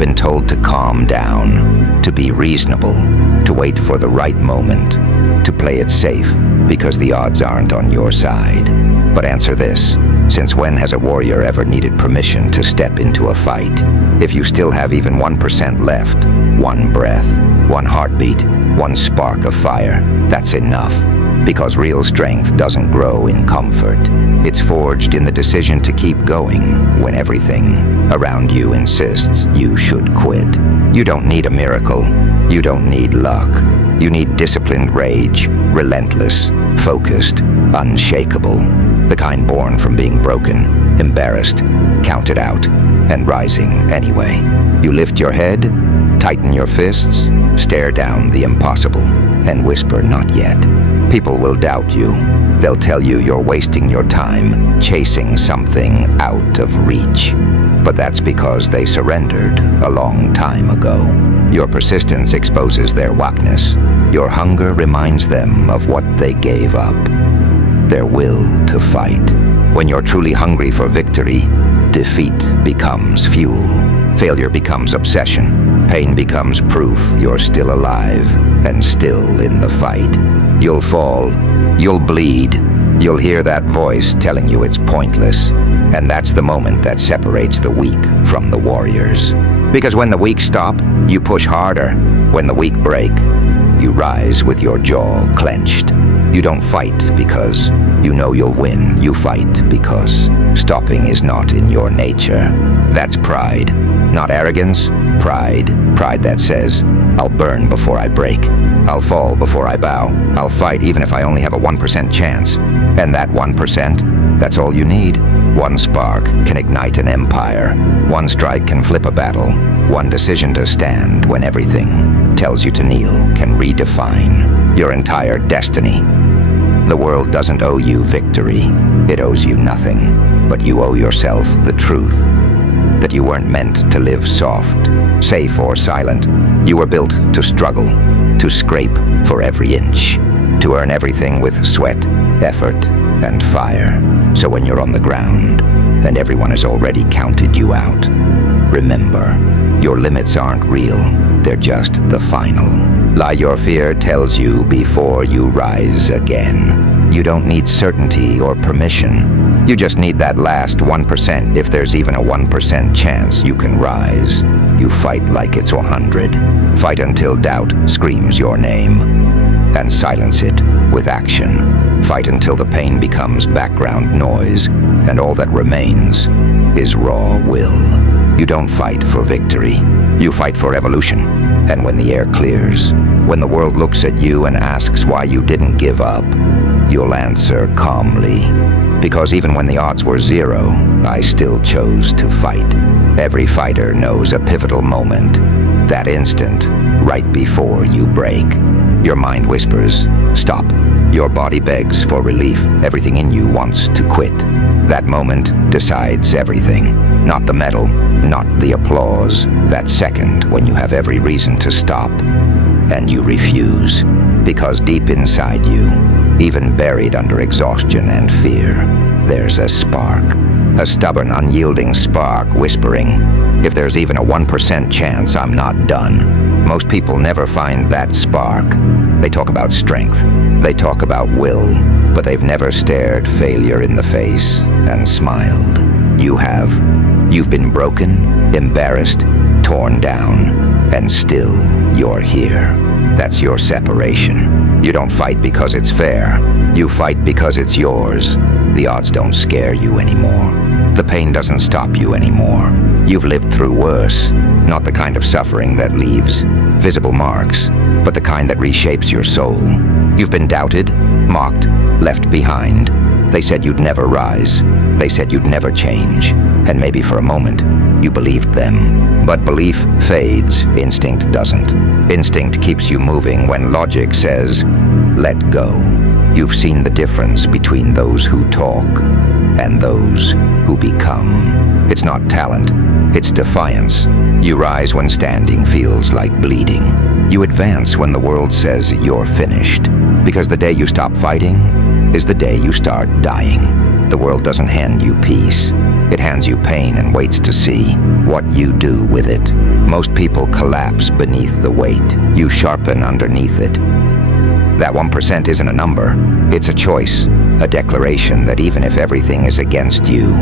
been told to calm down, to be reasonable, to wait for the right moment, to play it safe because the odds aren't on your side. But answer this, since when has a warrior ever needed permission to step into a fight? If you still have even 1% left, one breath, one heartbeat, one spark of fire, that's enough. Because real strength doesn't grow in comfort. It's forged in the decision to keep going when everything around you insists you should quit. You don't need a miracle. You don't need luck. You need disciplined rage, relentless, focused, unshakable. The kind born from being broken, embarrassed, counted out, and rising anyway. You lift your head, tighten your fists, stare down the impossible, and whisper, "Not yet." People will doubt you. They'll tell you you're wasting your time chasing something out of reach. But that's because they surrendered a long time ago. Your persistence exposes their whackness. Your hunger reminds them of what they gave up. Their will to fight. When you're truly hungry for victory, defeat becomes fuel. Failure becomes obsession. Pain becomes proof you're still alive and still in the fight. You'll fall. You'll bleed. You'll hear that voice telling you it's pointless. And that's the moment that separates the weak from the warriors. Because when the weak stop, you push harder. When the weak break, you rise with your jaw clenched. You don't fight because you know you'll win. You fight because stopping is not in your nature. That's pride, not arrogance. Pride. Pride that says, I'll burn before I break. I'll fall before I bow. I'll fight even if I only have a 1% chance. And that 1%, that's all you need. One spark can ignite an empire. One strike can flip a battle. One decision to stand when everything tells you to kneel can redefine your entire destiny. The world doesn't owe you victory. It owes you nothing. But you owe yourself the truth. That you weren't meant to live soft, safe or silent. You were built to struggle, to scrape for every inch, to earn everything with sweat, effort, and fire. So when you're on the ground, and everyone has already counted you out, remember, your limits aren't real, they're just the final lie your fear tells you before you rise again. You don't need certainty or permission. You just need that last 1%. If there's even a 1% chance you can rise, you fight like it's 100. Fight until doubt screams your name, and silence it with action. Fight until the pain becomes background noise, and all that remains is raw will. You don't fight for victory. You fight for evolution. And when the air clears, when the world looks at you and asks why you didn't give up, you'll answer calmly. Because even when the odds were zero, I still chose to fight. Every fighter knows a pivotal moment. That instant, right before you break. Your mind whispers, stop. Your body begs for relief. Everything in you wants to quit. That moment decides everything. Not the medal, not the applause. That second when you have every reason to stop. And you refuse. Because deep inside you, even buried under exhaustion and fear, there's a spark. A stubborn, unyielding spark whispering, if there's even a 1% chance I'm not done. Most people never find that spark. They talk about strength. They talk about will. But they've never stared failure in the face and smiled. You have. You've been broken, embarrassed, torn down, and still you're here. That's your separation. You don't fight because it's fair. You fight because it's yours. The odds don't scare you anymore. The pain doesn't stop you anymore. You've lived through worse. Not the kind of suffering that leaves visible marks, but the kind that reshapes your soul. You've been doubted, mocked, left behind. They said you'd never rise. They said you'd never change. And maybe for a moment, you believed them. But belief fades, instinct doesn't. Instinct keeps you moving when logic says, let go. You've seen the difference between those who talk and those who become. It's not talent, it's defiance. You rise when standing feels like bleeding. You advance when the world says you're finished. Because the day you stop fighting is the day you start dying. The world doesn't hand you peace. It hands you pain and waits to see what you do with it. Most people collapse beneath the weight. You sharpen underneath it. That 1% isn't a number. It's a choice, a declaration that even if everything is against you,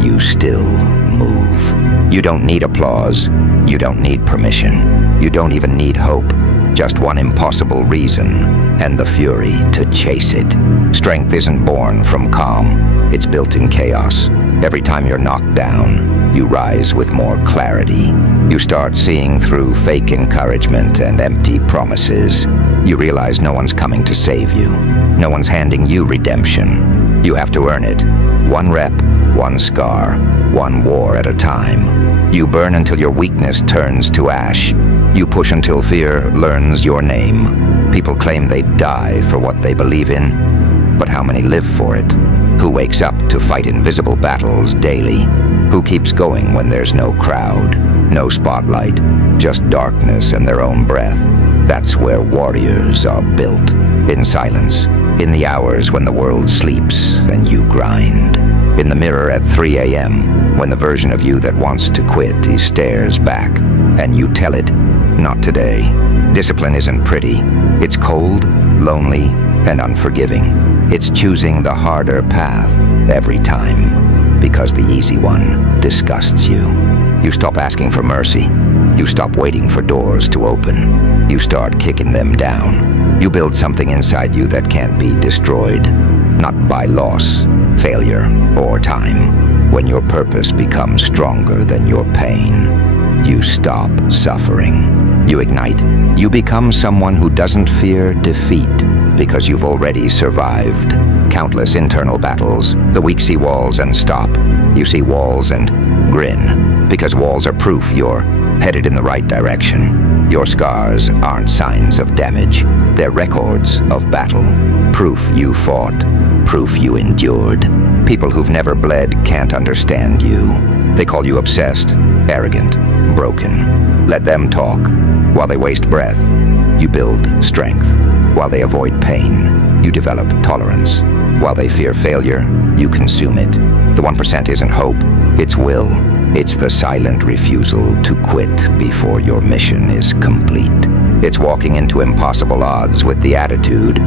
you still move. You don't need applause. You don't need permission. You don't even need hope. Just one impossible reason, and the fury to chase it. Strength isn't born from calm. It's built in chaos. Every time you're knocked down, you rise with more clarity. You start seeing through fake encouragement and empty promises. You realize no one's coming to save you. No one's handing you redemption. You have to earn it. One rep, one scar, one war at a time. You burn until your weakness turns to ash. You push until fear learns your name. People claim they die for what they believe in, but how many live for it? Who wakes up to fight invisible battles daily? Who keeps going when there's no crowd, no spotlight, just darkness and their own breath? That's where warriors are built, in silence, in the hours when the world sleeps and you grind. In the mirror at 3 a.m., when the version of you that wants to quit, he stares back, and you tell it, not today. Discipline isn't pretty. It's cold, lonely, and unforgiving. It's choosing the harder path every time, because the easy one disgusts you. You stop asking for mercy. You stop waiting for doors to open. You start kicking them down. You build something inside you that can't be destroyed, not by loss, failure, or time. When your purpose becomes stronger than your pain, you stop suffering. You ignite. You become someone who doesn't fear defeat because you've already survived countless internal battles. The weak see walls and stop. You see walls and grin, because walls are proof you're headed in the right direction. Your scars aren't signs of damage. They're records of battle. Proof you fought. Proof you endured. People who've never bled can't understand you. They call you obsessed, arrogant, broken. Let them talk. While they waste breath, you build strength. While they avoid pain, you develop tolerance. While they fear failure, you consume it. The 1% isn't hope, it's will. It's the silent refusal to quit before your mission is complete. It's walking into impossible odds with the attitude,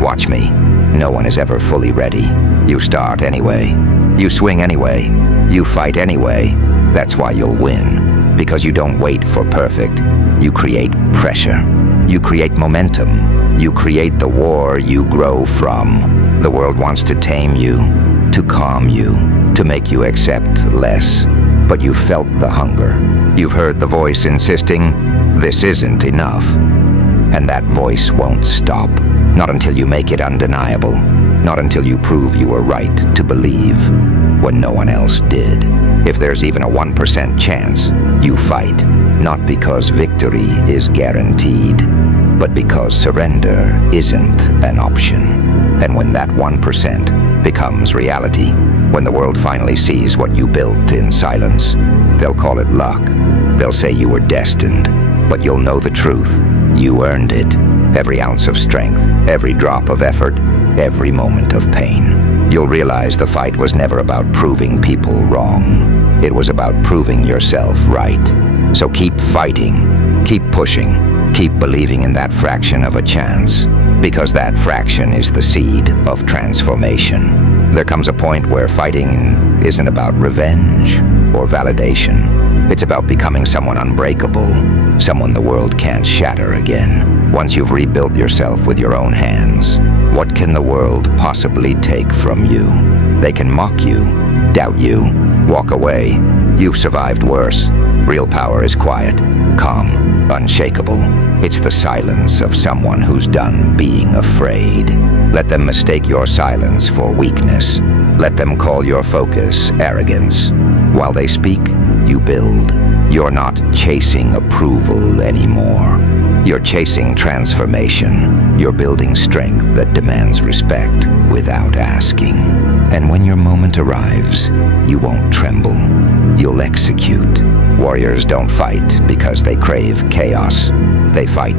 watch me, no one is ever fully ready. You start anyway. You swing anyway. You fight anyway. That's why you'll win. Because you don't wait for perfect. You create pressure. You create momentum. You create the war you grow from. The world wants to tame you, to calm you, to make you accept less. But you've felt the hunger. You've heard the voice insisting, this isn't enough. And that voice won't stop. Not until you make it undeniable. Not until you prove you were right to believe when no one else did. If there's even a 1% chance, you fight. Not because victory is guaranteed, but because surrender isn't an option. And when that 1% becomes reality, when the world finally sees what you built in silence, they'll call it luck. They'll say you were destined, but you'll know the truth. You earned it. Every ounce of strength, every drop of effort, every moment of pain. You'll realize the fight was never about proving people wrong. It was about proving yourself right. So keep fighting, keep pushing, keep believing in that fraction of a chance, because that fraction is the seed of transformation. There comes a point where fighting isn't about revenge or validation. It's about becoming someone unbreakable, someone the world can't shatter again. Once you've rebuilt yourself with your own hands, what can the world possibly take from you? They can mock you, doubt you, walk away. You've survived worse. Real power is quiet, calm, unshakable. It's the silence of someone who's done being afraid. Let them mistake your silence for weakness. Let them call your focus arrogance. While they speak, you build. You're not chasing approval anymore. You're chasing transformation. You're building strength that demands respect without asking. And when your moment arrives, you won't tremble. You'll execute. Warriors don't fight because they crave chaos. They fight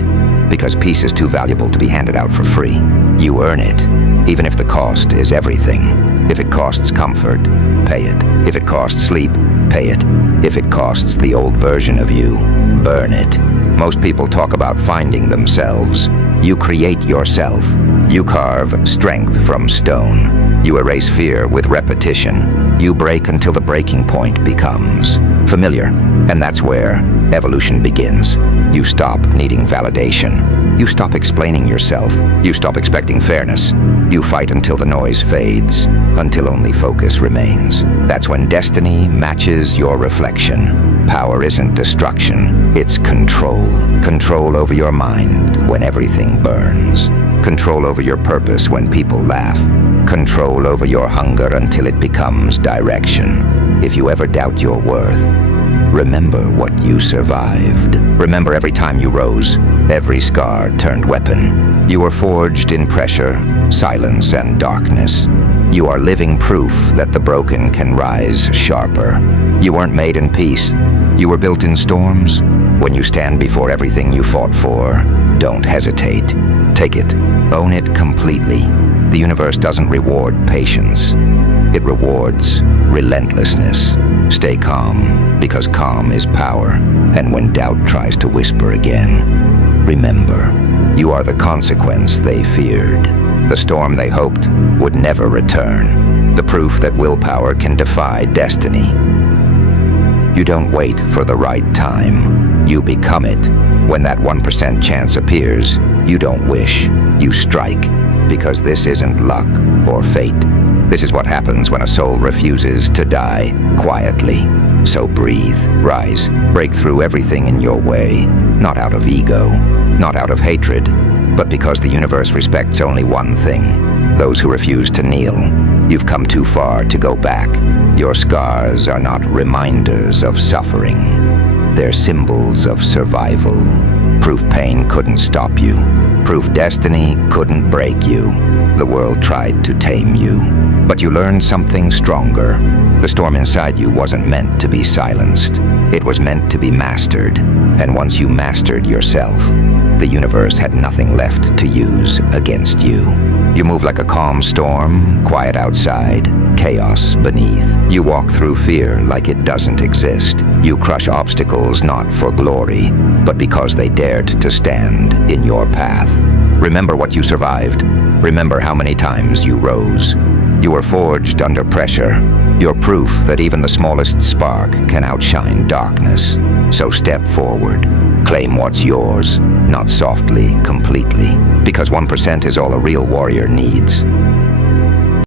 because peace is too valuable to be handed out for free. You earn it, even if the cost is everything. If it costs comfort, pay it. If it costs sleep, pay it. If it costs the old version of you, burn it. Most people talk about finding themselves. You create yourself. You carve strength from stone. You erase fear with repetition. You break until the breaking point becomes familiar. And that's where evolution begins. You stop needing validation. You stop explaining yourself. You stop expecting fairness. You fight until the noise fades, until only focus remains. That's when destiny matches your reflection. Power isn't destruction, it's control. Control over your mind when everything burns. Control over your purpose when people laugh. Control over your hunger until it becomes direction. If you ever doubt your worth, remember what you survived. Remember every time you rose, every scar turned weapon. You were forged in pressure, silence, and darkness. You are living proof that the broken can rise sharper. You weren't made in peace. You were built in storms. When you stand before everything you fought for, don't hesitate. Take it. Own it completely. The universe doesn't reward patience. It rewards relentlessness. Stay calm, because calm is power. And when doubt tries to whisper again, remember, you are the consequence they feared. The storm they hoped would never return. The proof that willpower can defy destiny. You don't wait for the right time. You become it. When that 1% chance appears, you don't wish, you strike. Because this isn't luck or fate. This is what happens when a soul refuses to die quietly. So breathe, rise, break through everything in your way. Not out of ego, not out of hatred, but because the universe respects only one thing: those who refuse to kneel. You've come too far to go back. Your scars are not reminders of suffering. They're symbols of survival. Proof pain couldn't stop you. Proof destiny couldn't break you. The world tried to tame you, but you learned something stronger. The storm inside you wasn't meant to be silenced. It was meant to be mastered. And once you mastered yourself, the universe had nothing left to use against you. You move like a calm storm, quiet outside, chaos beneath. You walk through fear like it doesn't exist. You crush obstacles not for glory, but because they dared to stand in your path. Remember what you survived. Remember how many times you rose. You were forged under pressure. You're proof that even the smallest spark can outshine darkness. So step forward. Claim what's yours, not softly, completely. Because 1% is all a real warrior needs.